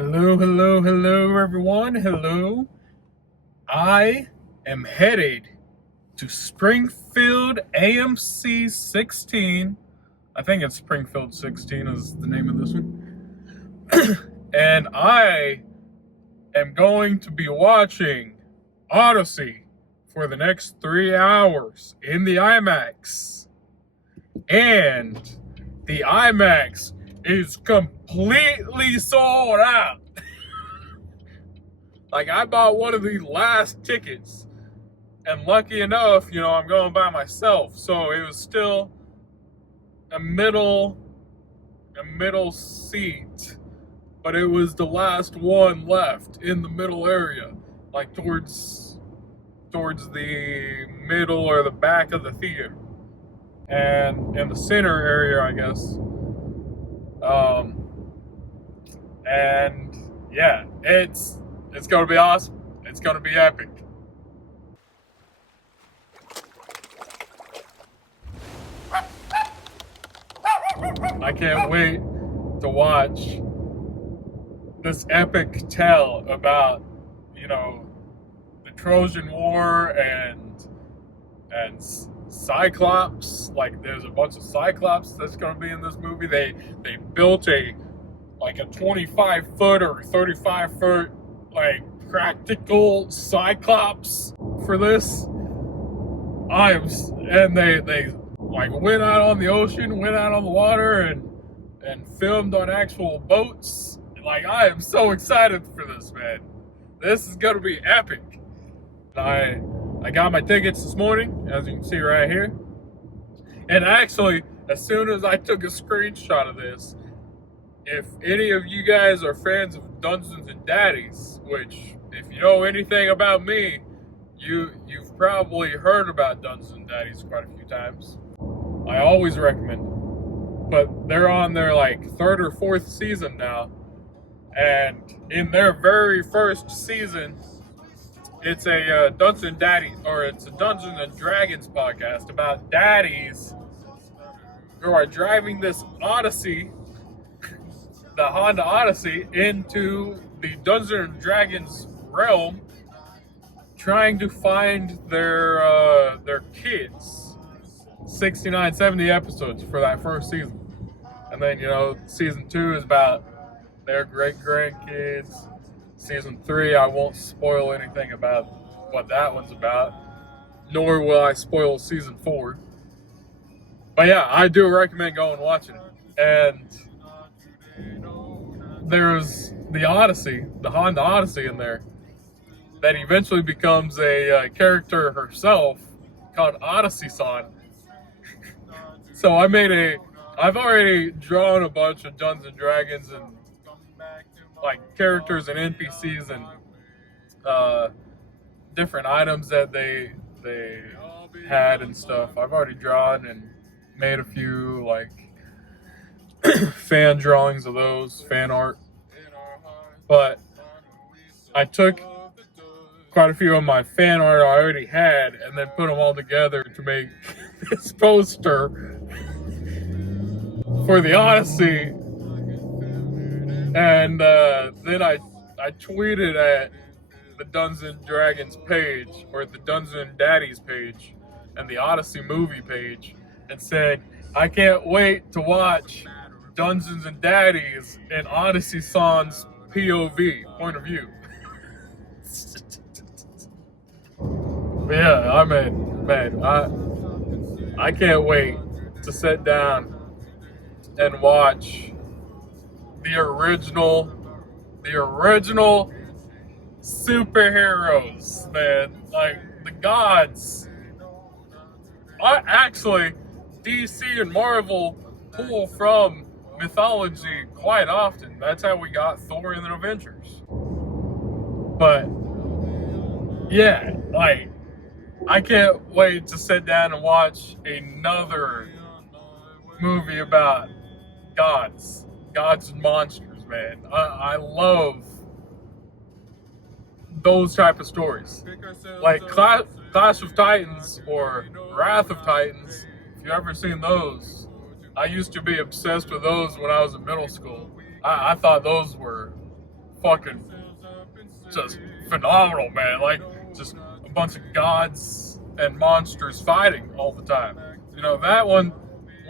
Hello, hello, hello, everyone. Hello. I am headed to Springfield AMC 16. I think it's Springfield 16 is the name of this one. And I am going to be watching Odyssey for the next 3 hours in the IMAX. And the IMAX is completely sold out. Like, I bought one of the last tickets, and lucky enough, I'm going by myself, so it was still a middle seat, but it was the last one left in the middle area, like towards the middle or the back of the theater, and in the center area, I guess. And yeah, it's gonna be awesome. It's gonna be epic. I can't wait to watch this epic tale about, the Trojan War and Cyclops. Like, there's a bunch of Cyclops that's gonna be in this movie. They built a 25-foot or 35-foot practical Cyclops for this. And they went out on the ocean, went out on the water, and filmed on actual boats. I am so excited for this, man. This is gonna be epic. I got my tickets this morning, as you can see right here. And actually, as soon as I took a screenshot of this, if any of you guys are fans of Dungeons and Daddies, which, if you know anything about me, you've probably heard about Dungeons and Daddies quite a few times. I always recommend it. But they're on their third or fourth season now. And in their very first season, it's a Dungeons and Dragons podcast about daddies who are driving this Odyssey, the Honda Odyssey, into the Dungeons and Dragons realm, trying to find their kids. 69, 70 episodes for that first season. And then, season 2 is about their great-grandkids. Season 3, I won't spoil anything about what that one's about, nor will I spoil season 4. But yeah, I do recommend going and watching it. And there's the Odyssey, the Honda Odyssey in there, that eventually becomes a character herself called Odyssey-san. So I've already drawn a bunch of Dungeons and Dragons and characters and NPCs and different items that they had and stuff. I've already drawn and made a few fan drawings of those, fan art. But I took quite a few of my fan art I already had and then put them all together to make this poster for the Odyssey. And then I tweeted at the Dungeons and Dragons page, or the Dungeons and Daddies page, and the Odyssey movie page, and said, I can't wait to watch Dungeons and Daddies in Odyssey-san's POV, point of view. Yeah, I can't wait to sit down and watch the original superheroes, man. The gods. Actually, DC and Marvel pull from mythology quite often. That's how we got Thor and the Avengers. But yeah, I can't wait to sit down and watch another movie about gods and monsters, man. I love those type of stories. Clash of Titans or Wrath of Titans, if you've ever seen those, I used to be obsessed with those when I was in middle school. I thought those were fucking just phenomenal, man. Like, just a bunch of gods and monsters fighting all the time. You know, that one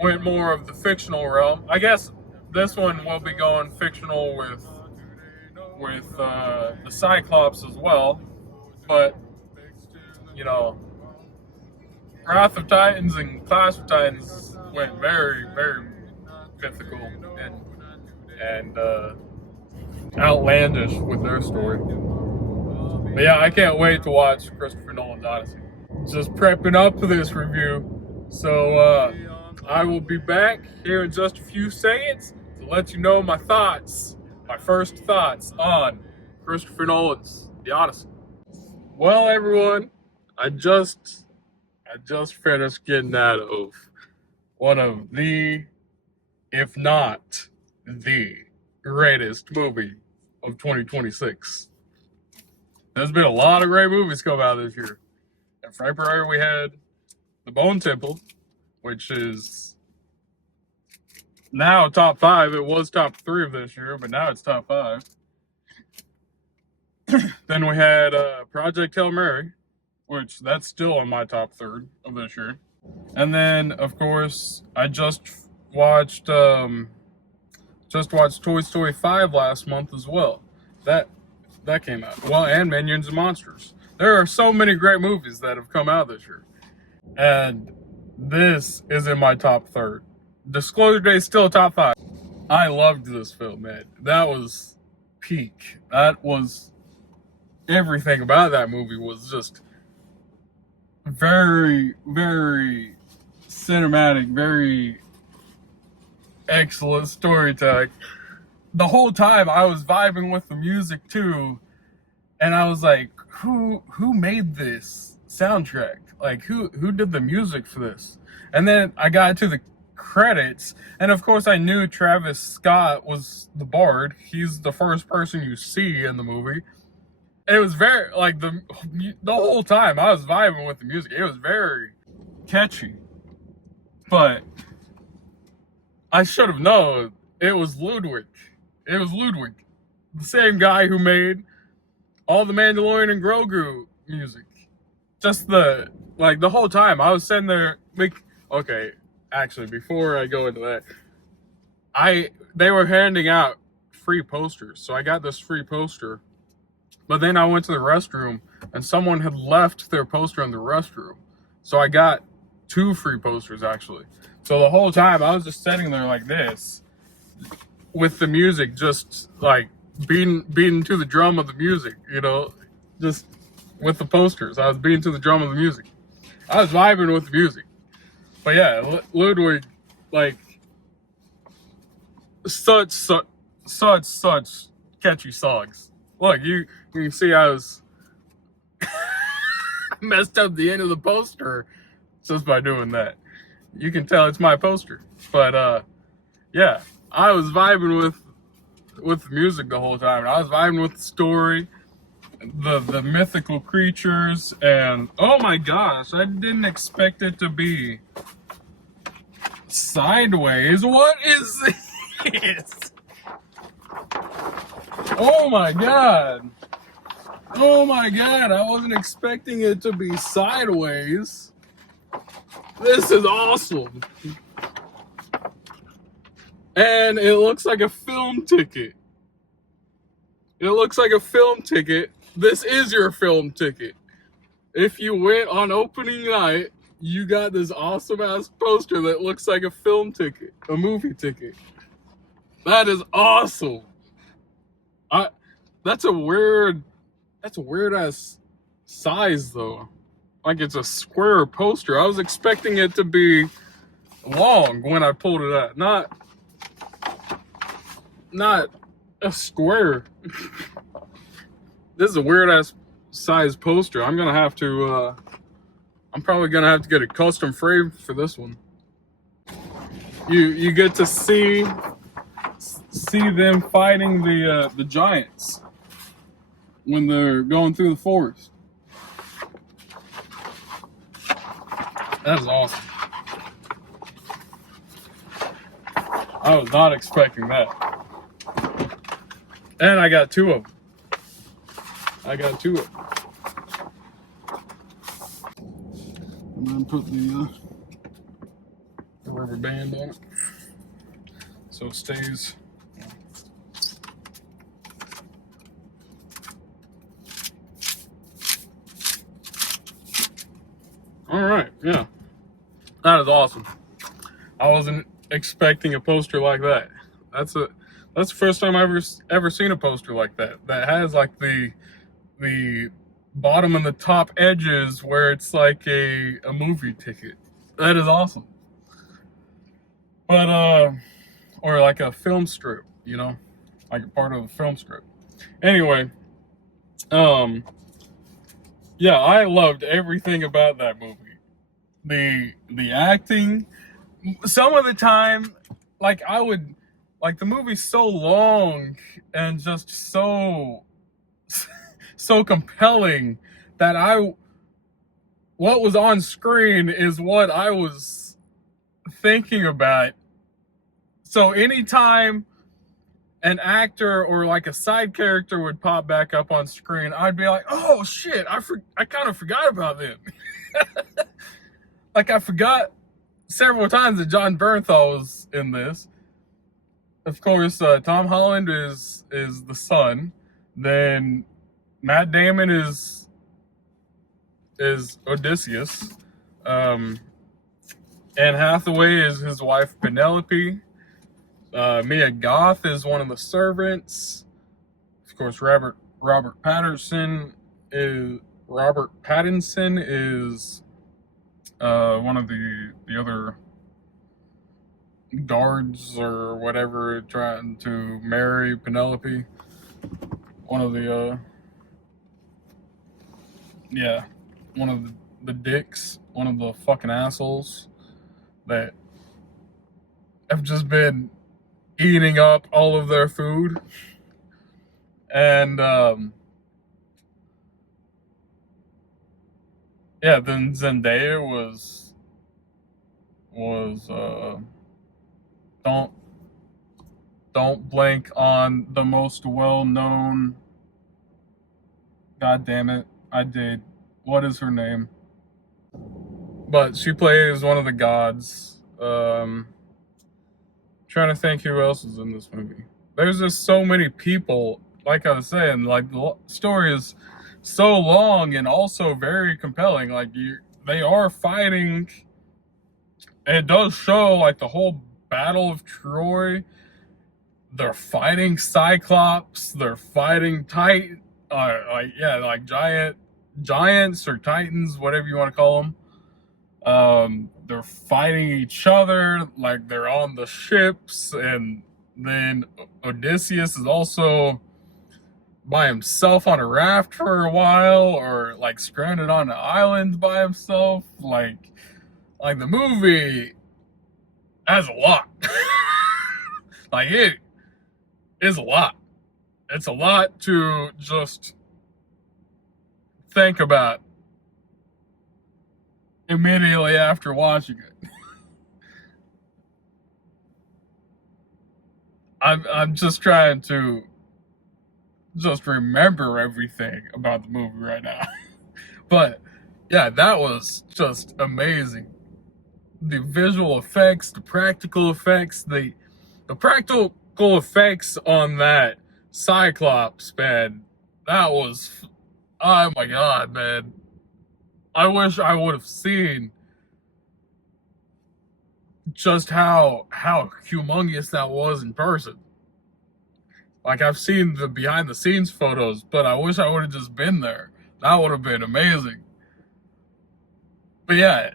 went more of the fictional realm. I guess this one will be going fictional with the Cyclops as well. But, you know, Wrath of Titans and Clash of Titans went very, very mythical and outlandish with their story. But yeah, I can't wait to watch Christopher Nolan's Odyssey. Just prepping up for this review, so I will be back here in just a few seconds to let you know my thoughts, my first thoughts on Christopher Nolan's The Odyssey. Well, everyone, I just finished getting out of one of the, if not the greatest movie of 2026. There's been a lot of great movies come out this year. In February, we had The Bone Temple, which is now top 5. It was top 3 of this year, but now it's top 5. Then we had Project Hail Mary, which that's still on my top 3rd of this year. And then, of course, I just watched Toy Story 5 last month as well. That came out. Well, and Minions and Monsters. There are so many great movies that have come out this year. And this is in my top 3rd. Disclosure Day is still top 5. I loved this film, man. That was peak. That was... everything about that movie was just very, very cinematic, very excellent storytelling. The whole time I was vibing with the music too, and I was like, who made this soundtrack? Like, who did the music for this? And then I got to the credits, and of course I knew Travis Scott was the bard. He's the first person you see in the movie. And it was very, like, the whole time I was vibing with the music. It was very catchy. But I should have known it was Ludwig. It was Ludwig, the same guy who made all the Mandalorian and Grogu music. Just the whole time I was sitting there, okay, actually, before I go into that, they were handing out free posters. So I got this free poster, but then I went to the restroom and someone had left their poster in the restroom. So I got 2 free posters actually. So the whole time I was just sitting there like this, with the music, just like beating to the drum of the music, you know, just with the posters. I was beating to the drum of the music. I was vibing with the music. But yeah, Ludwig, like, such catchy songs. Look, you can see I was messed up the end of the poster just by doing that. You can tell it's my poster. But yeah, I was vibing with the music the whole time. I was vibing with the story, the mythical creatures, and oh my gosh, I didn't expect it to be sideways. What is this? Oh my god. Oh my god, I wasn't expecting it to be sideways. This is awesome. And it looks like a film ticket. It looks like a film ticket. This is your film ticket. If you went on opening night, you got this awesome ass poster that looks like a film ticket, a movie ticket. That is awesome. That's a weird ass size though. Like it's a square poster. I was expecting it to be long when I pulled it out. Not a square. This is a weird ass size poster. I'm probably gonna have to get a custom frame for this one. You get to see them fighting the giants when they're going through the forest. That is awesome. I was not expecting that. And I got two of them. I got two of them. And then put the rubber band on it so it stays. All right, yeah, that is awesome. I wasn't expecting a poster like that. That's the first time I've ever seen a poster like that has like the bottom and the top edges where it's like a movie ticket. That is awesome. But or like a film strip, you know, like a part of a film strip. Anyway, yeah, I loved everything about that movie. The acting, some of the time, like the movie's so long and just so compelling that what was on screen is what I was thinking about. So anytime an actor or like a side character would pop back up on screen, I'd be like, oh shit, I kind of forgot about them. Like I forgot several times that John Bernthal was in this. Of course, Tom Holland is the son. Then Matt Damon is Odysseus. Anne Hathaway is his wife Penelope. Mia Goth is one of the servants. Of course, Robert Pattinson is one of the other guards or whatever trying to marry Penelope. One of the one of the dicks, one of the fucking assholes that have just been eating up all of their food. And then Zendaya was don't blank on the most well-known, god damn it, I did. What is her name? But she plays one of the gods. Trying to think who else is in this movie. There's just so many people. Like I was saying, like the story is so long and also very compelling. Like they are fighting. It does show like the whole Battle of Troy. They're fighting Cyclops. They're fighting giants or titans, whatever you want to call them. They're fighting each other, like they're on the ships, and then Odysseus is also by himself on a raft for a while, or like stranded on an island by himself. Like the movie has a lot. Like it is a lot. It's a lot to just think about immediately after watching it. I'm just trying to just remember everything about the movie right now. But yeah, that was just amazing. The visual effects, the practical effects, the practical effects on that Cyclops, man, that was, oh my god, man. I wish I would have seen just how humongous that was in person. Like, I've seen the behind the scenes photos, but I wish I would have just been there. That would have been amazing. But yeah,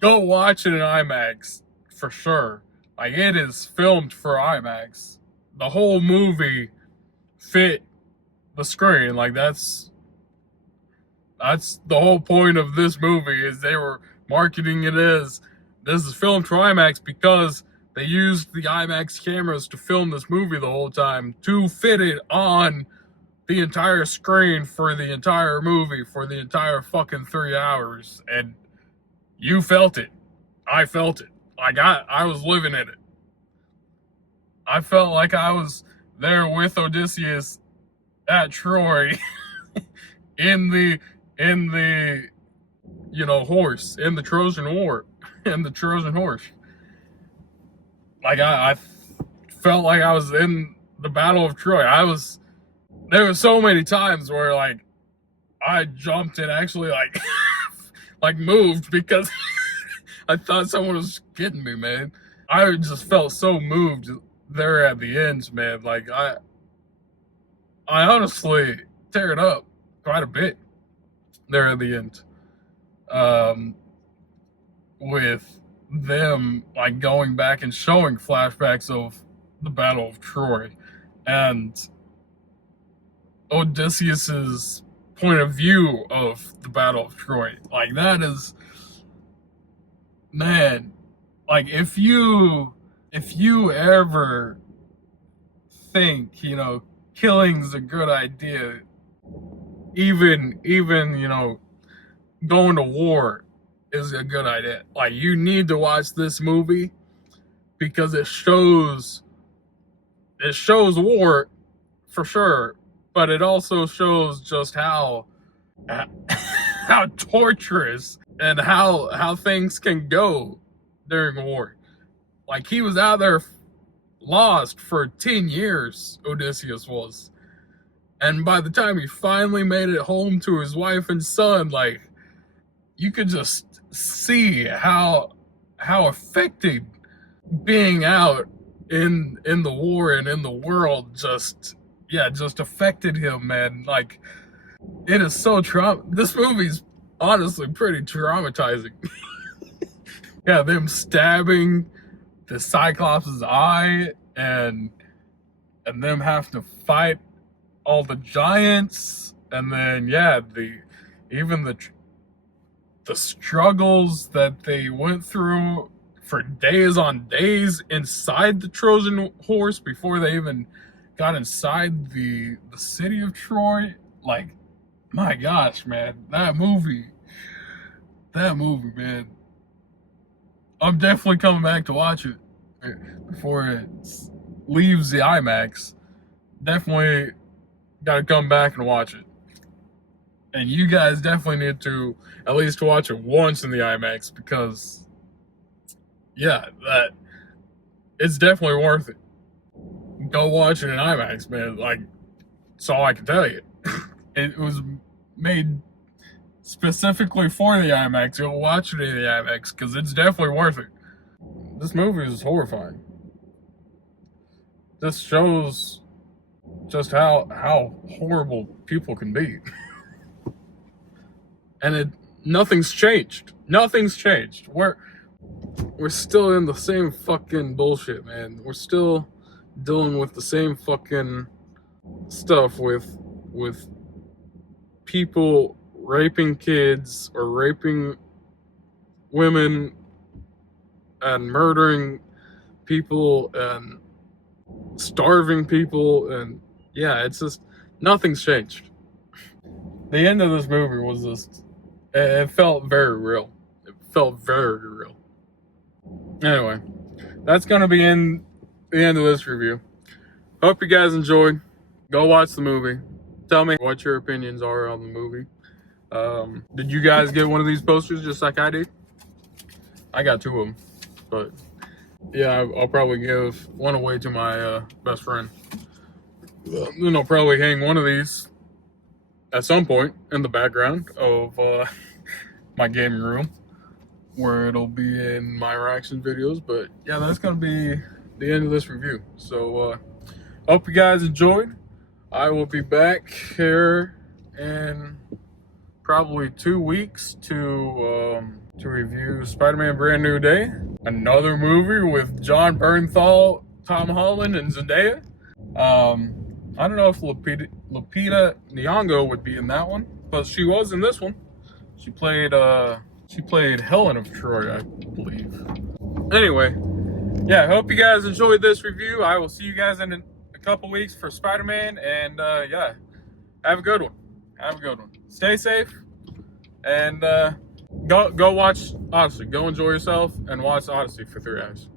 go watch it in IMAX for sure. Like, it is filmed for IMAX. The whole movie fit the screen. Like, that's the whole point of this movie, is they were marketing it as this is filmed for IMAX because they used the IMAX cameras to film this movie the whole time to fit it on the entire screen for the entire movie for the entire fucking 3 hours. And you felt it. I felt it. Like I was living in it. I felt like I was there with Odysseus at Troy in the horse, in the Trojan War, in the Trojan horse. Like I felt like I was in the Battle of Troy. There were so many times where like I jumped and actually like like moved because I thought someone was kidding me, man. I just felt so moved there at the end, man. Like I honestly teared up quite a bit there at the end. With them like going back and showing flashbacks of the Battle of Troy and Odysseus's point of view of the Battle of Troy. Like that is, man, like if you ever think, killing's a good idea, even going to war is a good idea. Like you need to watch this movie because it shows war for sure, but it also shows just how torturous and how things can go during war. Like he was out there lost for 10 years, Odysseus was. And by the time he finally made it home to his wife and son, like you could just see how affected being out in the war and in the world just affected him, man. Like it is so this movie's honestly pretty traumatizing. Yeah, them stabbing the Cyclops' eye and them have to fight all the giants, and then the struggles that they went through for days on days inside the Trojan horse before they even got inside the city of Troy. Like, my gosh, man, that movie, man. I'm definitely coming back to watch it before it leaves the IMAX. Definitely got to come back and watch it. And you guys definitely need to at least watch it once in the IMAX because, it's definitely worth it. Go watch it in IMAX, man. Like, that's all I can tell you. It was made specifically for the IMAX. You'll watch it in the IMAX because it's definitely worth it. This movie is horrifying. This shows just how horrible people can be. And nothing's changed. Nothing's changed. We're still in the same fucking bullshit, man. We're still dealing with the same fucking stuff with people raping kids or raping women and murdering people and starving people, and it's just nothing's changed. The end of this movie was just, it felt very real. It felt very real. Anyway, that's gonna be the end of this review. Hope you guys enjoyed. Go watch the movie. Tell me what your opinions are on the movie. Did you guys get one of these posters just like I did? I got 2 of them, but yeah, I'll probably give one away to my best friend. Then I'll probably hang one of these at some point in the background of my gaming room, where it'll be in my reaction videos. But yeah, that's gonna be the end of this review. So hope you guys enjoyed. I will be back here in probably 2 weeks to review Spider-Man Brand New Day, another movie with John Bernthal, Tom Holland, and Zendaya. I don't know if Lupita Nyong'o would be in that one, but she was in this one. She played Helen of Troy, I believe. Anyway, I hope you guys enjoyed this review. I will see you guys in a couple weeks for Spider-Man, and have a good one. Have a good one. Stay safe, and go watch Odyssey. Go enjoy yourself and watch Odyssey for 3 hours.